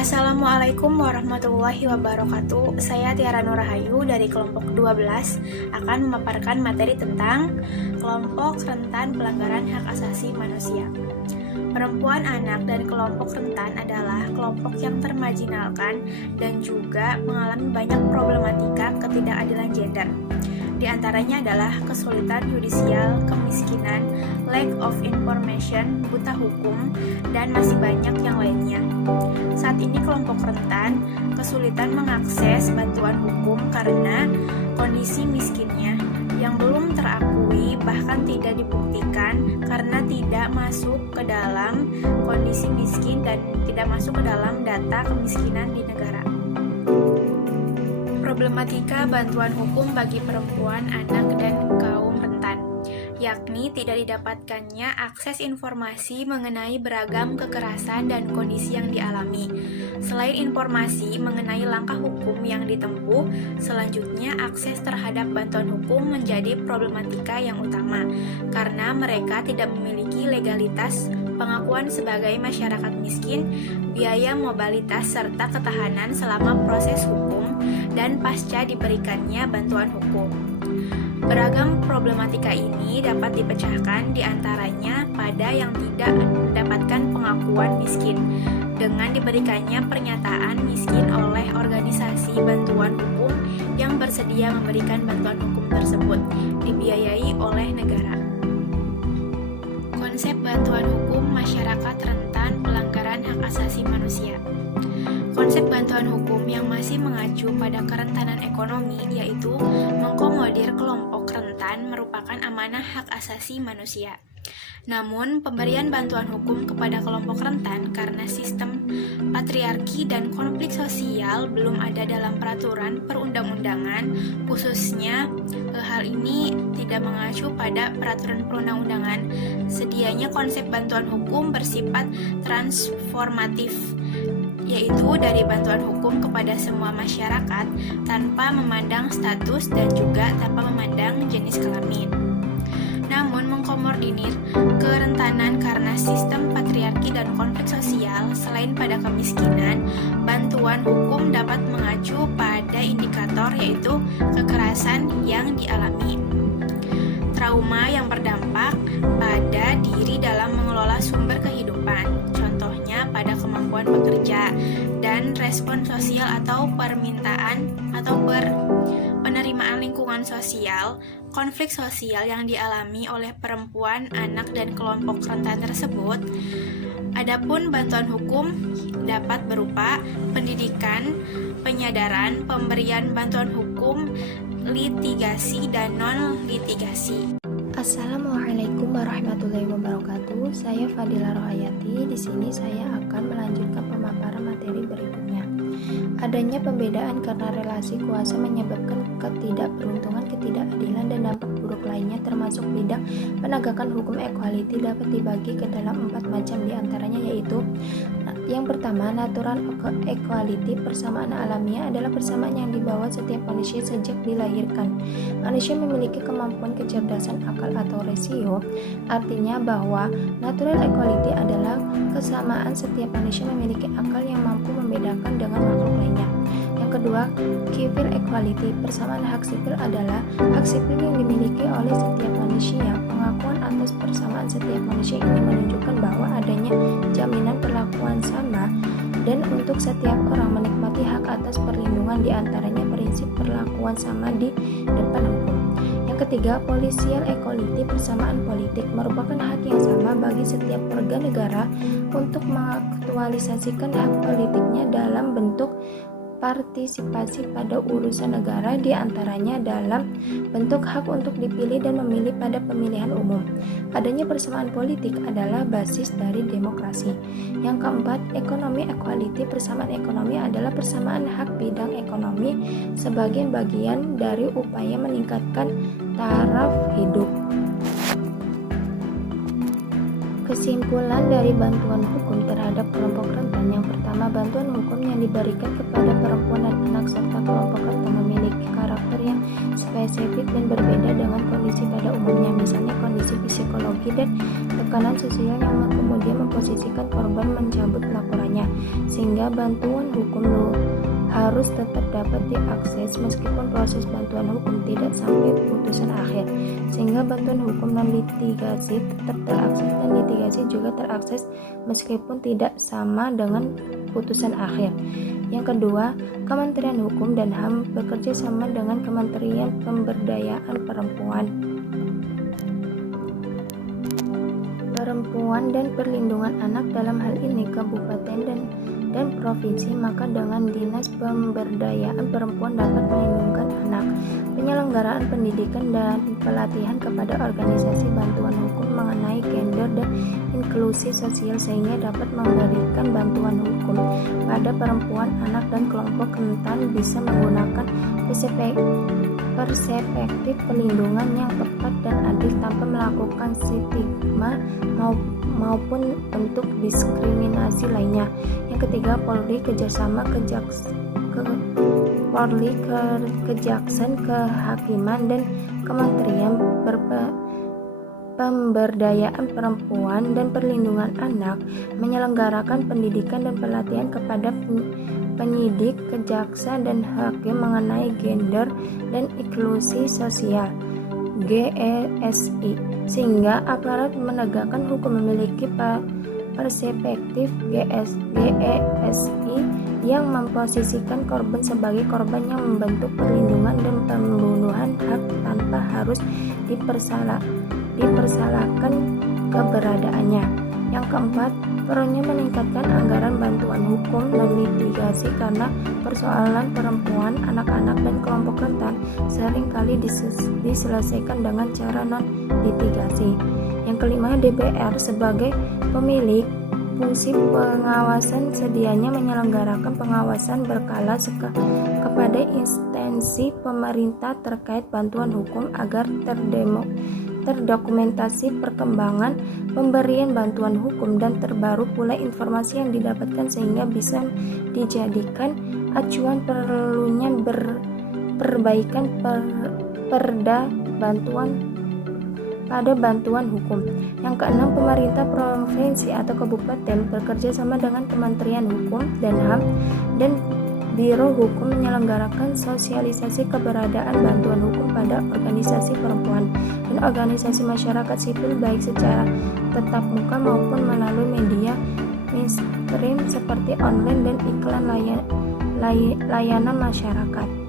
Assalamualaikum warahmatullahi wabarakatuh. Saya Tiara Nurahayu dari kelompok 12 akan memaparkan materi tentang kelompok rentan pelanggaran hak asasi manusia. Perempuan, anak, dan kelompok rentan adalah kelompok yang termarginalkan dan juga mengalami banyak problematika ketidakadilan gender. Di antaranya adalah kesulitan yudisial, kemiskinan, lack of information, buta hukum, dan masih banyak yang lainnya. Saat ini kelompok rentan kesulitan mengakses bantuan hukum karena kondisi miskinnya yang belum terakui bahkan tidak dibuktikan karena tidak masuk ke dalam kondisi miskin dan tidak masuk ke dalam data kemiskinan di negara. Problematika bantuan hukum bagi perempuan, anak, dan kaum rentan, yakni tidak didapatkannya akses informasi mengenai beragam kekerasan dan kondisi yang dialami. Selain informasi mengenai langkah hukum yang ditempuh, selanjutnya akses terhadap bantuan hukum menjadi problematika yang utama, karena mereka tidak memiliki legalitas pengakuan sebagai masyarakat miskin, biaya mobilitas, serta ketahanan selama proses hukum dan pasca diberikannya bantuan hukum. Beragam problematika ini dapat dipecahkan diantaranya pada yang tidak mendapatkan pengakuan miskin dengan diberikannya pernyataan miskin oleh organisasi bantuan hukum yang bersedia memberikan bantuan hukum tersebut dibiayai oleh negara. Konsep bantuan hukum masyarakat rentan pelanggaran hak asasi manusia. Konsep bantuan hukum yang masih mengacu pada kerentanan ekonomi, yaitu mengakomodir kelompok rentan, merupakan amanah hak asasi manusia. Namun, pemberian bantuan hukum kepada kelompok rentan karena sistem patriarki dan konflik sosial belum ada dalam peraturan perundang-undangan, khususnya hal ini tidak mengacu pada peraturan perundang-undangan. Sedianya konsep bantuan hukum bersifat transformatif, yaitu dari bantuan hukum kepada semua masyarakat tanpa memandang status dan juga tanpa memandang jenis kelamin. Namun mengkomodir kerentanan karena sistem patriarki dan konflik sosial, selain pada kemiskinan, bantuan hukum dapat mengacu pada indikator yaitu kekerasan yang dialami, trauma yang berdampak pada diri dalam mengelola sumber kehidupan, contohnya pada kemampuan bekerja, dan respon sosial atau permintaan atau penerimaan lingkungan sosial, konflik sosial yang dialami oleh perempuan, anak, dan kelompok rentan tersebut. Adapun bantuan hukum dapat berupa pendidikan, penyadaran, pemberian bantuan hukum, litigasi, dan non-litigasi. Assalamualaikum warahmatullahi wabarakatuh. Saya Fadila Rohayati. Di sini saya akan melanjutkan pemaparan materi berikutnya. Adanya pembedaan karena relasi kuasa menyebabkan ketidakberuntungan, ketidakadilan, dan dampak buruk lainnya termasuk bidang penegakan hukum equality dapat dibagi ke dalam 4 macam diantaranya yaitu yang pertama, natural equality. Persamaan alamiah adalah persamaan yang dibawa setiap manusia sejak dilahirkan. Manusia memiliki kemampuan kecerdasan akal atau rasio, artinya bahwa natural equality adalah kesamaan setiap manusia memiliki akal yang mampu membedakan dengan makhluk lainnya. Yang kedua, civil equality. Persamaan hak sipil adalah hak sipil yang dimiliki oleh setiap manusia. Pengakuan atas persamaan setiap manusia ini menunjukkan bahwa adanya jaminan perlakuan sama dan untuk setiap orang menikmati hak atas perlindungan, diantaranya prinsip perlakuan sama di depan hukum. Yang ketiga, political equality. Persamaan politik merupakan hak yang sama bagi setiap warga negara untuk mengaktualisasikan hak politiknya dalam bentuk partisipasi pada urusan negara, diantaranya dalam bentuk hak untuk dipilih dan memilih pada pemilihan umum. Adanya persamaan politik adalah basis dari demokrasi. Yang keempat, ekonomi equality. Persamaan ekonomi adalah persamaan hak bidang ekonomi sebagai bagian dari upaya meningkatkan taraf hidup. Kesimpulan dari bantuan hukum terhadap kelompok rentan. Yang pertama, bantuan hukum yang diberikan kepada perempuan dan anak serta kelompok rentan memiliki karakter yang spesifik dan berbeda dengan kondisi pada umumnya, misalnya kondisi psikologi dan tekanan sosial yang kemudian memposisikan korban mencabut laporannya, sehingga sehingga bantuan hukum harus tetap dapat diakses meskipun proses bantuan hukum tidak sampai putusan akhir, sehingga bantuan hukum non litigasi tetap terakses dan litigasi juga terakses meskipun tidak sama dengan putusan akhir. Yang kedua, Kementerian Hukum dan HAM bekerja sama dengan Kementerian Pemberdayaan Perempuan dan Perlindungan Anak, dalam hal ini kabupaten dan provinsi, maka dengan Dinas Pemberdayaan Perempuan dapat melindungi anak. Penyelenggaraan pendidikan dan pelatihan kepada organisasi bantuan hukum mengenai gender dan inklusi sosial sehingga dapat memberikan bantuan hukum pada perempuan, anak, dan kelompok rentan bisa menggunakan perspektif pelindungan yang tepat dan adil tanpa melakukan stigma maupun bentuk diskriminasi lainnya. Yang ketiga, Polri kerjasama Kejaksaan, Kehakiman, dan Kementerian Pemberdayaan Perempuan dan Perlindungan Anak menyelenggarakan pendidikan dan pelatihan kepada penyidik, kejaksa, dan hakim mengenai gender dan inklusi sosial (GESI), sehingga aparat menegakkan hukum memiliki perspektif GESI yang memposisikan korban sebagai korban yang membentuk perlindungan dan pembunuhan hak tanpa harus dipersalahkan keberadaannya. Yang keempat, perlunya meningkatkan anggaran bantuan hukum non litigasi karena persoalan perempuan, anak-anak, dan kelompok rentan seringkali diselesaikan dengan cara non litigasi. Yang kelima, DPR sebagai pemilik fungsi pengawasan sedianya menyelenggarakan pengawasan berkala kepada instansi pemerintah terkait bantuan hukum agar terdokumentasi perkembangan pemberian bantuan hukum dan terbaru pula informasi yang didapatkan sehingga bisa dijadikan acuan perlunya perbaikan perda pada bantuan hukum. Yang keenam, pemerintah provinsi atau kabupaten bekerja sama dengan Kementerian Hukum dan HAM dan Biro Hukum menyelenggarakan sosialisasi keberadaan bantuan hukum pada organisasi perempuan dan organisasi masyarakat sipil baik secara tatap muka maupun melalui media mainstream seperti online dan iklan layanan masyarakat.